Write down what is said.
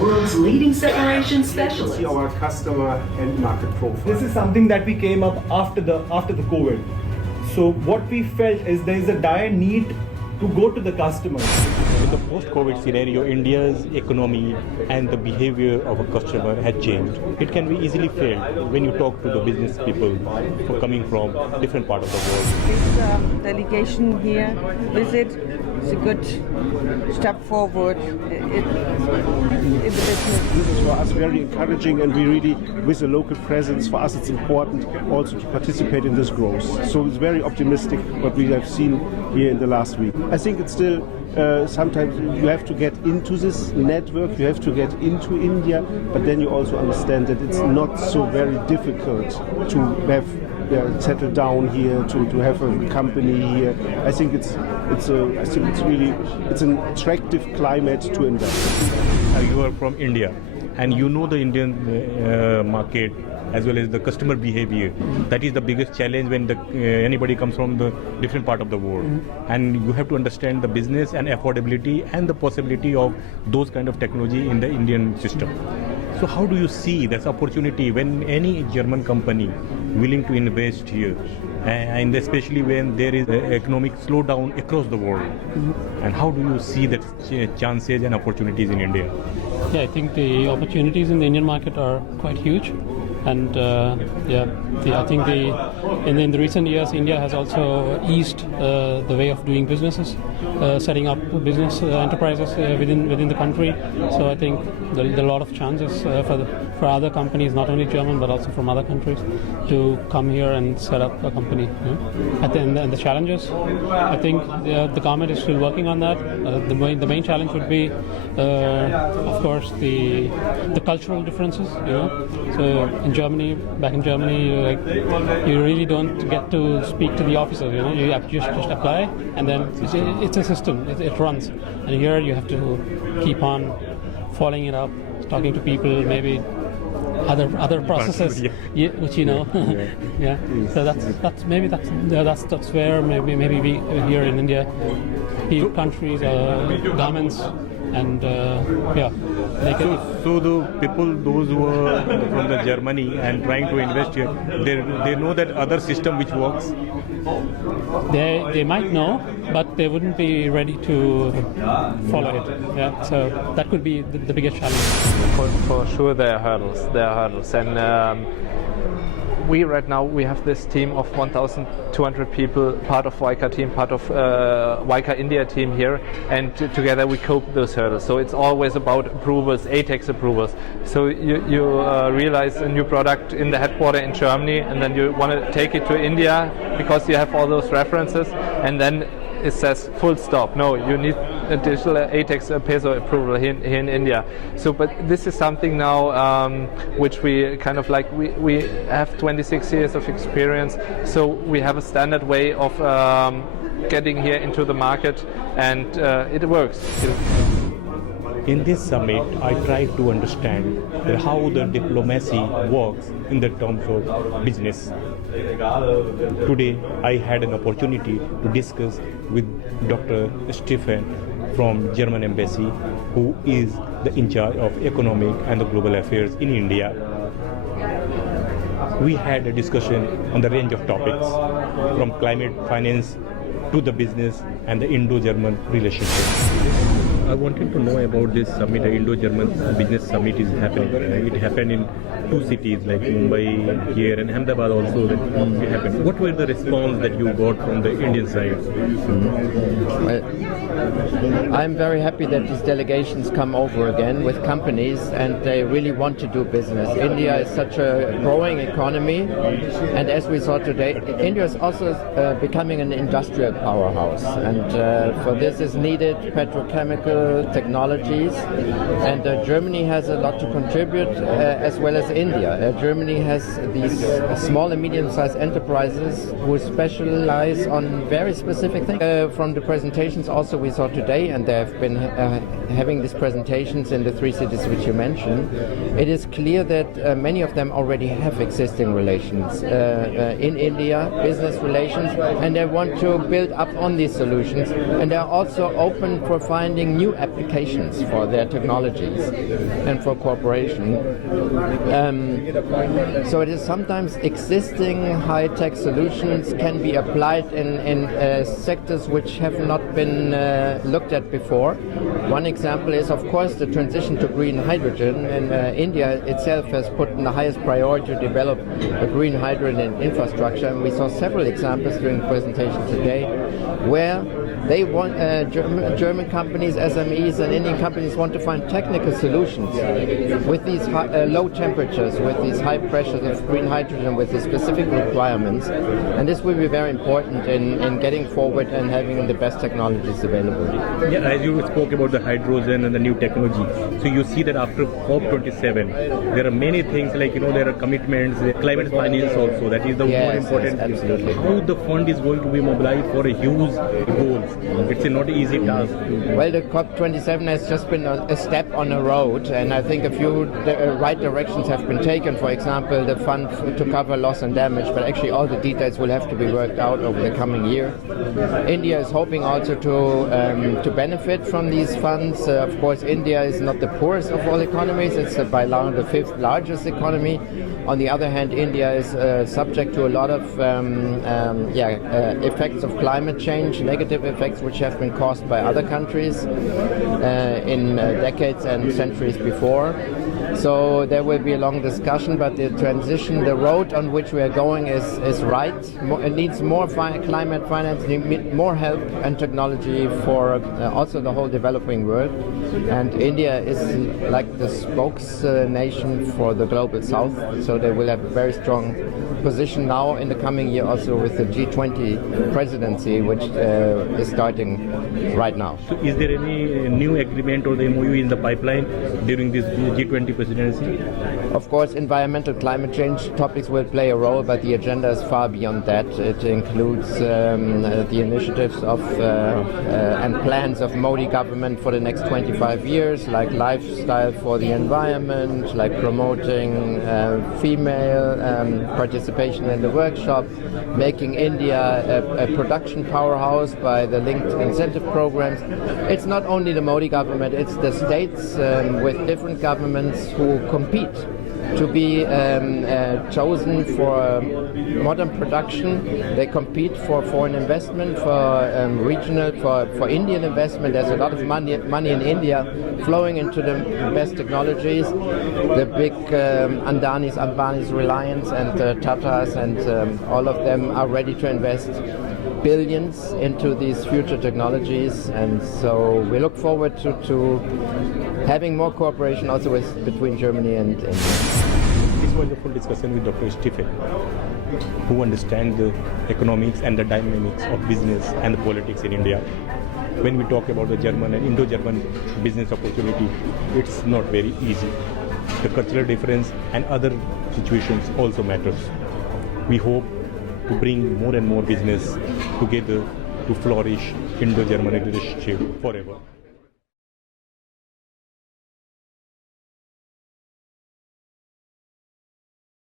world's leading separation specialist. See our customer and market profile. This is something that we came up after the COVID. So what we felt is there is a dire need to go to the customers. With the post-COVID scenario, India's economy and the behavior of a customer has changed. It can be easily felt when you talk to the business people who are coming from different parts of the world. This delegation here visit is a good step forward in the business. This is for us very encouraging, and we really, with a local presence, for us it's important also to participate in this growth. So it's very optimistic what we have seen here in the last week. I think it's still sometimes you have to get into this network, you have to get into India, but then you also understand that it's not so very difficult to have settle down here, to have a company here. I think it's an attractive climate to invest. You are from India, and you know the Indian market as well as the customer behavior. That is the biggest challenge when anybody comes from the different part of the world. And you have to understand the business and affordability and the possibility of those kind of technology in the Indian system. So how do you see this opportunity when any German company willing to invest here, and especially when there is an economic slowdown across the world? And how do you see that chances and opportunities in India? Yeah, I think the opportunities in the Indian market are quite huge. And I think in the recent years, India has also eased the way of doing businesses, setting up business enterprises within the country. So I think there are a lot of chances for other companies, not only German but also from other countries, to come here and set up a company. And the challenges, I think the government is still working on that. The main challenge would be, of course, the cultural differences. So back in Germany, you really don't get to speak to the officers. You have to just apply, and then it's a system. It runs. And here you have to keep on following it up, talking to people, maybe other processes, which yeah. So that's where maybe we here in India, countries, governments, and So the people, those who are from the Germany and trying to invest here, they know that other system which works. They might know, but they wouldn't be ready to follow it. Yeah, so that could be the biggest challenge. For sure, there are hurdles, and we have this team of 1,200 people, part of WICA team, part of WICA India team here, and together we cope those hurdles. So it's always about approvals, ATEX approvals. So you realize a new product in the headquarter in Germany, and then you want to take it to India because you have all those references, and then it says full stop. No, you need additional ATEX peso approval here in India. So, but this is something now which we kind of like. We have 26 years of experience, so we have a standard way of getting here into the market, and it works. In this summit, I tried to understand how the diplomacy works in the terms of business. Today, I had an opportunity to discuss with Dr. Stefan from German Embassy, who is in charge of economic and the global affairs in India. We had a discussion on the range of topics, from climate finance to the business and the Indo-German relationship. I wanted to know about this summit. The Indo-German Business Summit is happening. It happened in two cities like Mumbai here and Ahmedabad also. That it happened. What were the response that you got from the Indian side? Well, I'm very happy that these delegations come over again with companies, and they really want to do business. India is such a growing economy, and as we saw today, India is also becoming an industrial powerhouse, and for this is needed petrochemical technologies, and Germany has a lot to contribute, as well as India. Germany has these small and medium-sized enterprises who specialize on very specific things. From the presentations also we saw today, and they have been having these presentations in the three cities which you mentioned, it is clear that many of them already have existing relations in India, business relations, and they want to build up on these solutions, and they are also open for finding new applications for their technologies and for cooperation. So it is sometimes existing high-tech solutions can be applied in sectors which have not been looked at before. One example is, of course, the transition to green hydrogen, and India itself has put in the highest priority to develop a green hydrogen infrastructure, and we saw several examples during the presentation today where they want German companies, SMEs, and Indian companies want to find technical solutions with these low temperatures, with these high pressures of green hydrogen, with the specific requirements. And this will be very important in getting forward and having the best technologies available. Yeah, as you spoke about the hydrogen and the new technology, so you see that after COP27, there are many things like, there are commitments, climate finance also, that is the more important thing. Absolutely. How the fund is going to be mobilized for a huge goals. It's not an easy task. Well, the COP27 has just been a step on a road, and I think a few right directions have been taken. For example, the fund to cover loss and damage, but actually all the details will have to be worked out over the coming year. India is hoping also to benefit from these funds. Of course, India is not the poorest of all economies. It's by now the 5th largest economy. On the other hand, India is subject to a lot of effects of climate change, negative effects which have been caused by other countries in decades and centuries before. So there will be a long discussion, but the transition, the road on which we are going is right. It needs more climate finance, more help and technology for also the whole developing world. And India is like the spokes nation for the global south, so they will have a very strong position now in the coming year also with the G20 presidency, which is starting right now. So is there any new agreement or the MOU in the pipeline during this G20 presidency? Of course, environmental climate change topics will play a role, but the agenda is far beyond that. It includes the initiatives of and plans of Modi government for the next 25 years, like lifestyle for the environment, like promoting female participation in the workshop, making India a production powerhouse by the linked incentive programs. It's not only the Modi government, it's the states with different governments who compete to be chosen for modern production. They compete for foreign investment, for regional, for Indian investment. There's a lot of money in India flowing into the best technologies. The big Ambanis, Reliance, and Tatas, and all of them are ready to invest billions into these future technologies, and so we look forward to having more cooperation also between Germany and India. This was a full discussion with Dr. Stephen, who understands the economics and the dynamics of business and the politics in India. When we talk about the German and Indo-German business opportunity, it's not very easy. The cultural difference and other situations also matters. We hope to bring more and more business together to flourish Indo-German relationship forever.